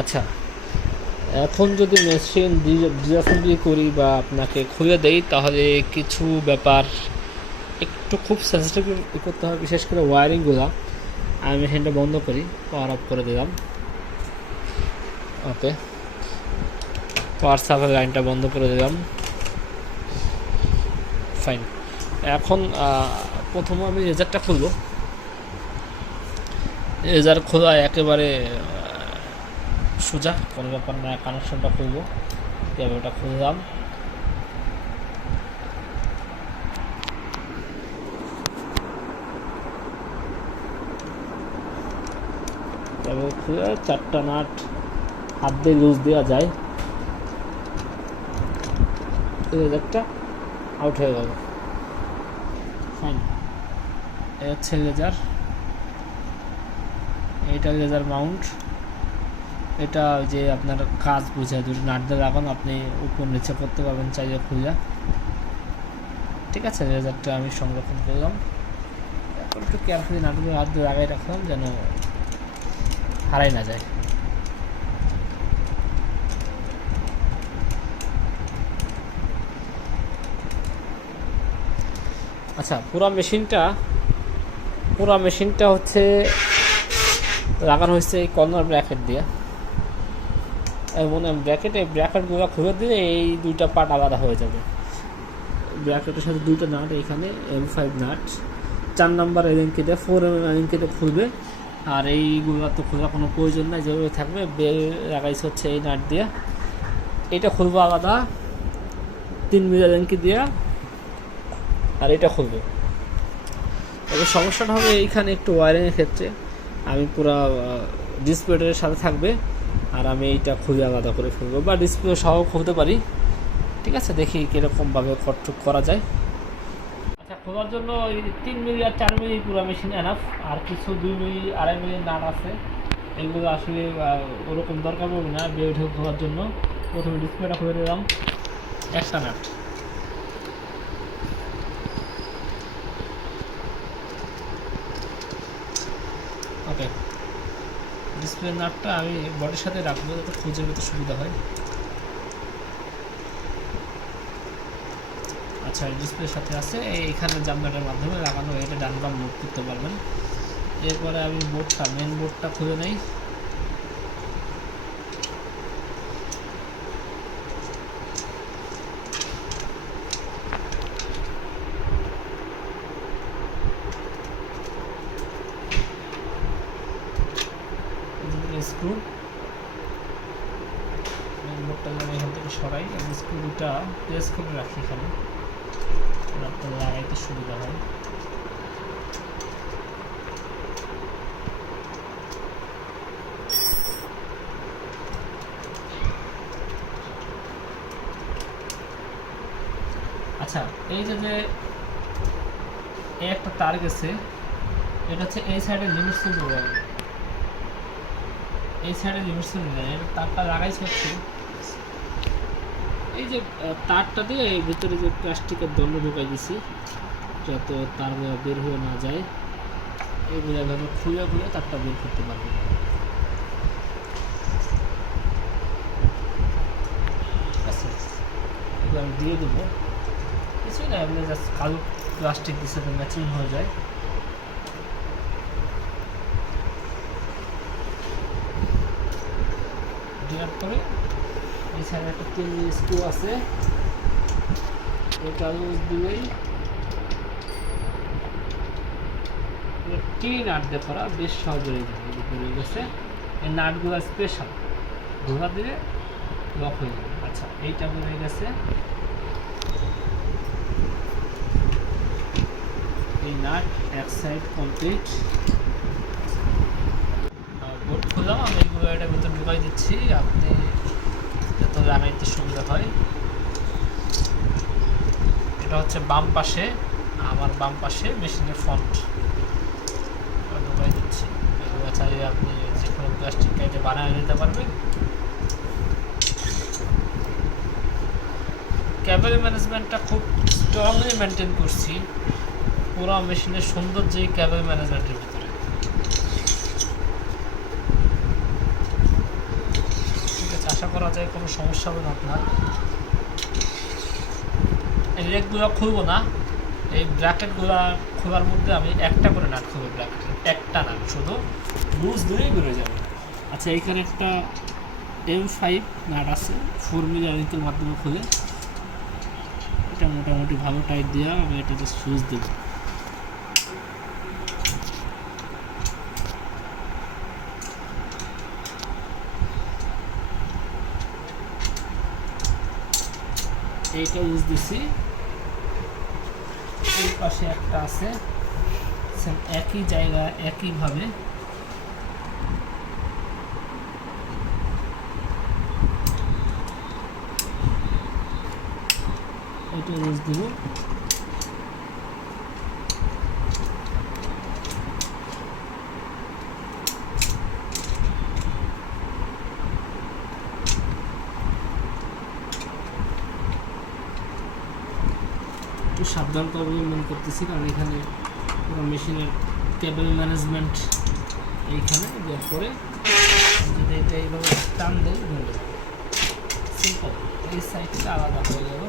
আচ্ছা, এখন যদি মেশিন ডিসঅ্যাসেম্বলি করি বা আপনাকে খুলে দেই, তাহলে কিছু ব্যাপার একটু খুব সেন্সিটিভ করতে হবে, বিশেষ করে ওয়ারিংগুলো। আমি মেশিনটা বন্ধ করি, পাওয়ার অফ করে দিলাম। ওকে, পাওয়ার সাপ্লাই লাইনটা বন্ধ করে দিলাম। ফাইন। এখন প্রথমে আমি রেজারটা খুলবো। রেজার খোলা একেবারে সোজা, কোনো ব্যাপার না। কানেকশনটা খুলবো, কেবলটা খুললাম। কেবল খুলে 4টা নাট হাত দিয়ে লুজ দেওয়া যায়, রেজারটা আউট হয়ে গেল। ফাইন। এই হচ্ছে লেজার, এইটা লেজার মাউন্ট। এটা যে আপনার কাজ বুঝায়, দুটো নাট দিয়ে লাগানো, আপনি উপর নিচে করতে পারবেন চাইলে খুলে। ঠিক আছে, লেজারটা আমি সংরক্ষণ করলাম। এখন একটু কেয়ারফুলি নাটগুলো হাত দিয়ে লাগাই রাখলাম যেন হারাই না যায়। আচ্ছা, পুরা মেশিনটা হচ্ছে লাগানো হয়েছে এই কর্নার ব্র্যাকেট দিয়ে। এবং এই ব্র্যাকেটগুলো খুলে দিলে এই দুইটা পার্ট আলাদা হয়ে যাবে। ব্র্যাকেটের সাথে দুইটা নাট, এখানে M5 নাট 4 নাম্বার এলিঙ্কিতে 4 mm এলিঙ্কিতে খুলবে। আর এইগুলো তো খোলার কোনো প্রয়োজন নাই, যেভাবে থাকবে। বেল লাগাইছে হচ্ছে এই নাট দিয়ে। এটা খুলবো আলাদা 3 mm এলিঙ্কি দিয়ে, আর এটা খুলবে। তবে সমস্যাটা হবে এইখানে একটু ওয়ারিংয়ের ক্ষেত্রে। আমি পুরো ডিসপ্লেটার সাথে থাকবে, আর আমি এইটা খুলে আলাদা করে ফেলবো, বা ডিসপ্লে সহ খুলতে পারি। ঠিক আছে, দেখি কীরকমভাবে কটটুক করা যায়। আচ্ছা, খোলার জন্য ওই 3 মিলি আর 4 মিলি পুরো মেশিন এনাফ। আর কিছু 2 মিলি 2.5 মিলি নাট আছে, এগুলো আসলে ওরকম দরকার পড়বে না বেল্ট খোলার জন্য। প্রথমে ডিসপ্লেটা খুলে দিলাম, একটা নাট। ওকে, ডিসপ্লে নাটটা আমি বডির সাথে রাখবো যাতে খুঁজে পেতে সুবিধা হয়। আচ্ছা, ডিসপ্লের সাথে আছে, এইখানে জামনাটের মাধ্যমে লাগানো। এটা ডান বাম মুভ করতে পারবেন। এরপরে আমি মেন বোর্ডটা খুলে নেই। স্ক্রু, মেন বোর্ডটা আমি এখান থেকে সরাই এবং স্ক্রু দুটা প্রেস করে রাখি এখানে, আপনার লাগাইতে সুবিধা হয়। আচ্ছা, এই যে একটা তার গেছে, এটা হচ্ছে এই সাইডে লিমিট সুইচ লাগানো। এই সাইডে লিমিট সুইচ লাগানো, তারটা লাগাইছে হচ্ছে এই যে তারটা দিয়ে এই ভিতরে যে প্লাস্টিকের দণ্ড ঢুকাই দিছি, যত তারগুলো বের হয়ে না যায়। এইগুলো এভাবে খুলে তারটা বের করতে পারবে। ঠিক আছে, এগুলো আমি দিয়ে দেবো। কিছুই না, এমনি জাস্ট কালো প্লাস্টিক দিচ্ছে তো ম্যাচিং হয়ে যায়। দেওয়ার পরে এই সাইডে একটা 3 মিলি স্ক্রু আছে, এটা লুজ দিলেই টি নাট দিয়ে করা, বেশ সহজে বেরিয়ে গেছে। এই নাটগুলো স্পেশাল, ধোয়া দিলে লক হয়ে যাবে। আচ্ছা, এইটা বেরিয়ে গেছে। এই নাট এক সাইড কমপ্লিট। বোর্ড খোলা, আমি এইগুলো এটার ভিতরে ঢুকাই দিচ্ছি, আপনি যাতে লাগাইতে সুবিধা হয়। এটা হচ্ছে বাম পাশে, আমার বাম পাশে মেশিনের ফ্রন্ট ঢুকাই দিচ্ছি। এগুলো চাইলে আপনি যে কোনো প্লাস্টিক কেটে বানিয়ে নিতে পারবেন। ক্যাবেল ম্যানেজমেন্টটা খুব স্ট্রংলি মেনটেন করছি, পুরো মেশিনের সৌন্দর্য এই ক্যাবেল ম্যানেজমেন্টের ভিতরে। আশা করা যায় কোনো সমস্যা হবে না আপনার। এই লেগগুলো খুলবো না, এই ব্র্যাকেটগুলো খোলার মধ্যে আমি একটা করে নাট খুলবো, ব্র্যাকেটের একটা নাট শুধু লুজ দিলেই বেরোয় যাবে। আচ্ছা, এইখানে একটা M5 নাট আছে 4 মিলি রিংকের মাধ্যমে খুলে, এটা মোটামুটি ভালো টাইট দেওয়া, আমি এটা জাস্ট সুইচ দেবো। এইটা ইউজ দিছি, এই পাশে একটা আছে একই জায়গায় একইভাবে এটা ইউজ দিব। একটু সাবধানতা অবলম্বন করতেছি, কারণ এখানে পুরো মেশিনের কেবল ম্যানেজমেন্ট এইখানে দেওয়ার পরে যদি এটা এইভাবে টান দেয় ধরে সিম্পল, এই সাইডটা আলাদা হয়ে গেল,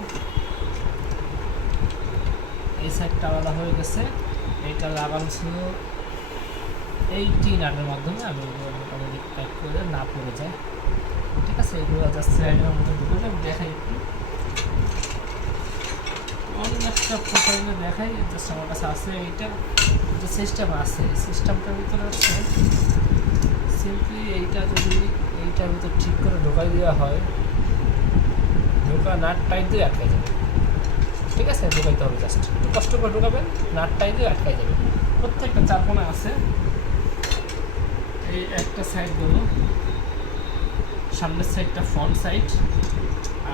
এই সাইডটা আলাদা হয়ে গেছে। এইটা লাগানো ছিল এই নাটের মাধ্যমে, আমি মোটামুটি প্যাক করে না পড়ে যায়। ঠিক আছে, এগুলো জাস্ট সাইডের মধ্যে ঢুকে যাবে। দেখাই একটু অনেক একটা প্রোফাইলে দেখাই, জাস্ট আমার কাছে আছে এইটা যে সিস্টেম আছে, এই সিস্টেমটার ভিতরে হচ্ছে সিম্পলি এইটা যদি এইটার ভিতরে ঠিক করে ঢোকাই দেওয়া হয়, ঢোকা নাট টাইট দিয়ে আটকাই যাবে। ঠিক আছে, ঢোকাইতে হবে, জাস্ট একটু কষ্ট করে ঢোকাবেন, নাট টাইট দিয়ে আটকাই যাবে। প্রত্যেকটা চার কোণা আছে। এই একটা সাইড হলো সামনের সাইডটা ফ্রন্ট সাইড,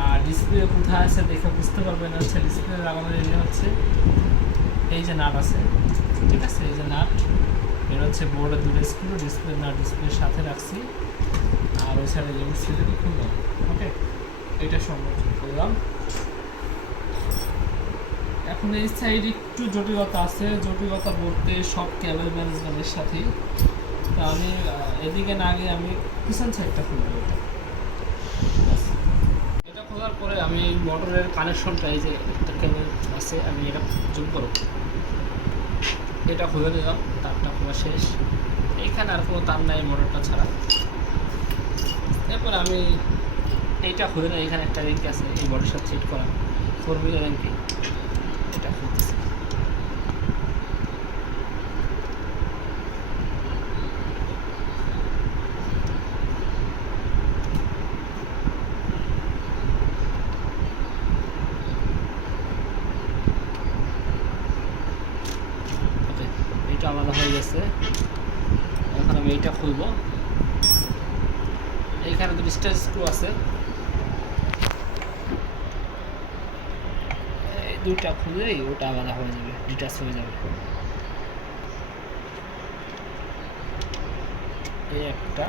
আর ডিসপ্লে কোথায় আছে দেখে বুঝতে পারবেন। হচ্ছে ডিসপ্লে লাগানোর এরিয়া হচ্ছে এই যে নাট আছে, ঠিক আছে, এই যে নাট, এর হচ্ছে বোর্ডের দুটো স্ক্রু, ডিসপ্লে নাট ডিসপ্লের সাথে রাখছি, আর ওই সাইডে লিমিট সিলেক্ট খুললাম। ওকে, এটা সংরক্ষণ করলাম। এখন এই সাইড একটু জটিলতা আছে, জটিলতা বলতে সব কেবল ম্যানেজমেন্টের সাথেই। তো আমি এদিকে না গিয়ে আমি পিছন সাইডটা খুলবো। এটা খোলার পরে আমি মোটরের কানেকশনটা, এই যে একটা কেবল আছে, আমি এটা জুম করব, এটা খুলে নিলাম, তারটা খোলা শেষ। এইখানে আর কোনো তার নাই মোটরটা ছাড়া। এরপর আমি এইটা খুলে নিই, এখানে একটা রিং আছে এই বডির সাথে সেট করা 4 মিলি রিংকে, এটা খুলতেছি। এইটা আলাদা হয়ে গেছে। এখন আমি এইটা খুলবো। এইখানে দুটো স্টেজ স্ক্রু আছে, এই দুইটা খুলেই ওটা আলাদা হয়ে যাবে, ডিটাচ হয়ে যাবে। এই একটা,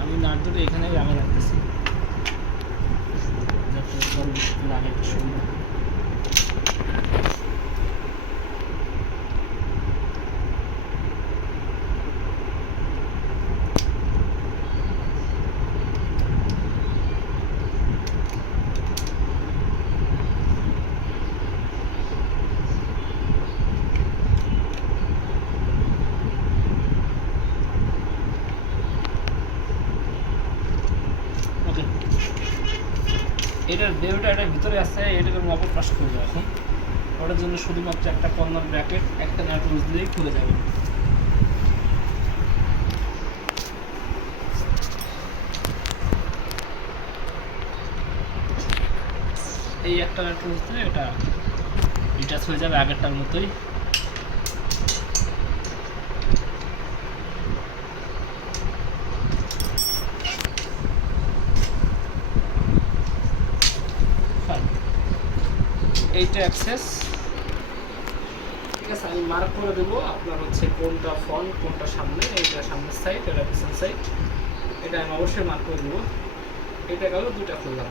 আমি নাট দুটো এখানে আমি রাখতেছি যাতে পরবর্তীতে লাগাইতে সুবিধা। এটার বেলটা এটার ভিতরে আছে, এটাকে আমি অপর পাশ করবো এখন। ওটার জন্য শুধুমাত্র একটা কর্নার ব্র্যাকেট, একটা নাট লুজ দিলেই খুলে যাবে। এই একটা নাট লুজ দিলে এটা ডিটাচ হয়ে যাবে আগেরটার মতোই। এইটা অ্যাক্সেস, ঠিক আছে, আমি মার্ক করে দেবো আপনার হচ্ছে কোনটা ফ্রন্ট কোনটা সামনে। এইটা সামনের সাইড, এটা পিছন সাইড, এটা আমি অবশ্যই মার্ক করে দেবো। এটা গেল দুটা খুললাম।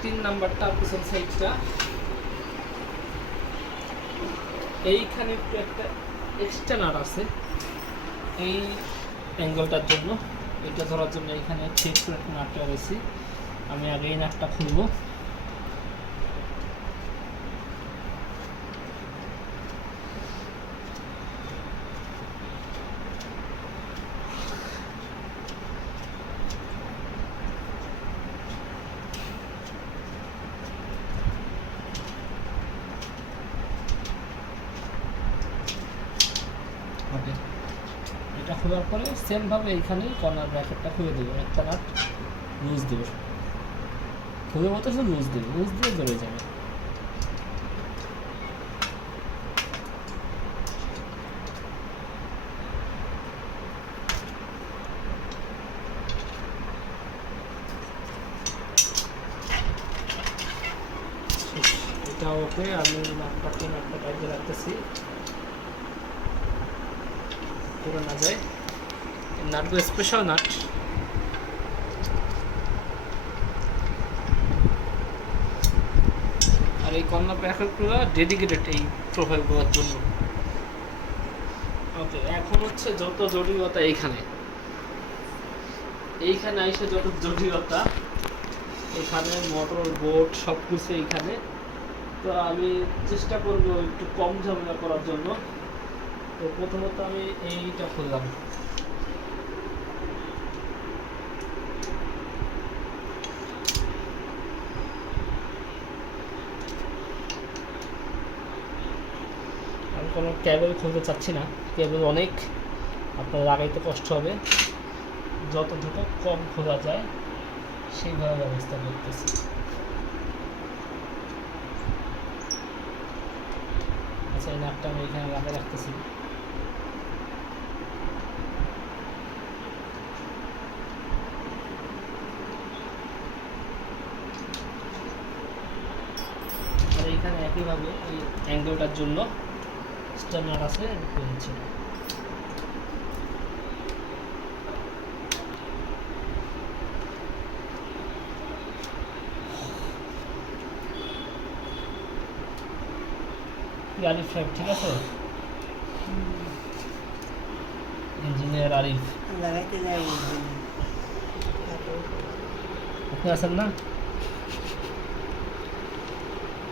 3 নাম্বারটা পিছন সাইডটা, এইখানে একটু একটা এক্সট্রা নাট আছে এই অ্যাঙ্গেলটার জন্য, এটা ধরার জন্য এখানে ঠিক করে একটা নাটটা রয়েছি। আমি আগে এই নাটটা খুলবো। ওকে, এটা খোলার পরে সেমভাবে এইখানে কর্নার ব্র্যাকেটটা খুলে দেবো, একটা নাট লুজ দেবো, খুলে মতো শুধু লুজ দেবো, লুজ দিয়ে ধরে যাবে। এটা ওকে, আমি নাটটাকে নাটটা বাইরে রাখতেছি পুরো না যায়। নাটগুলো স্পেশাল নাট, আর এই কর্নার ব্র্যাকেটগুলো ডেডিকেটেড এই প্রোফাইলগুলোর জন্য। ওকে, এখন হচ্ছে যত জটিলতা এইখানে আইসে যত জটিলতা এখানে, মোটর বোর্ড সব কিছু এইখানে। তো আমি চেষ্টা করব একটু কম ঝামেলা করার জন্য। তো প্রথমত আমি এইটা খুললাম, আমি কোনো কেবল খুলতে চাচ্ছি না, কেবল অনেক আপনার লাগাইতে কষ্ট হবে, যতটুকু কম খোলা যায় সেইভাবে ব্যবস্থা করতেছি। আচ্ছা, এই নাটটা আমি এখানে লাগিয়ে রাখতেছি। আর এইখানে একইভাবে এই অ্যাঙ্গেলটার জন্য স্টার্নার আছে হচ্ছে। আরিফ সাহেব ঠিক আছে, ইঞ্জিনিয়ার আরিফ লাগাইতে যাই, আপনি আছেন না?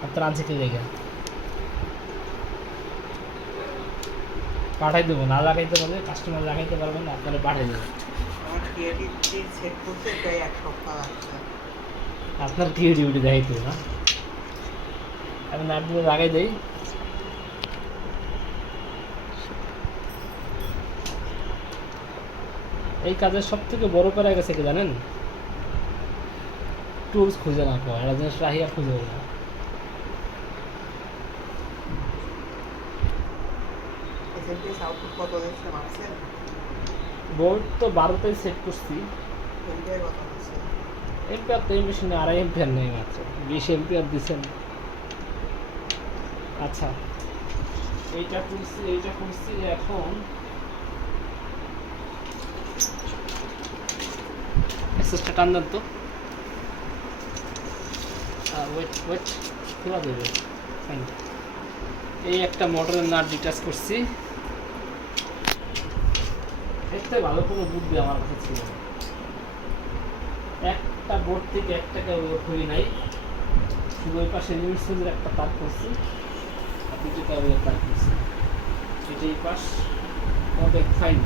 আপনার আনছে কি দেখে পাঠাই দেবো, না লাগাইতে পারবে কাস্টমার লাগাইতে পারবেন না, আপনারা পাঠাই দেবো। আমার ক্রিয়েটিভিটি সেট করতে প্রায় 1 সপ্তাহ লাগছে। আপনার ক্রিয়েটিভিটি দেখাইতে না, আমি নাটগুলো লাগাই দেই। এই কাজের সব থেকে বড় প্যারা গেছে কি জানেন? টুলস খুঁজে না পাওয়া, এটা জিনিস রাহিয়া খুঁজে না। এসএমপিএস আউটপুট কত দিচ্ছে মাপছেন? বোর্ড তো 12তেই সেট করছি। এমপিআর কত দিচ্ছে? এম্পিয়ার তো এই মেশিনে 2.5 এম্পিয়ার নেই, মাত্র 20 এম্পিয়ার দিচ্ছেন। আচ্ছা, এইটা করছি এখন অ্যাক্সেসটা টান দেন তো, ওয়েট খোলা দেবে। ফাইন, এই একটা মোটরের নাট ডিটাচ করছি, এতে ভালো কোনো বুদ্ধি আমার কাছে ছিল না। একটা বোর্ড থেকে একটাকে খুলি নাই, শুধু ওই পাশে লিমিট সুইচের একটা তার করছি আর দুটো কেবলের তার করছি, এটাই পাশ। Okay fine.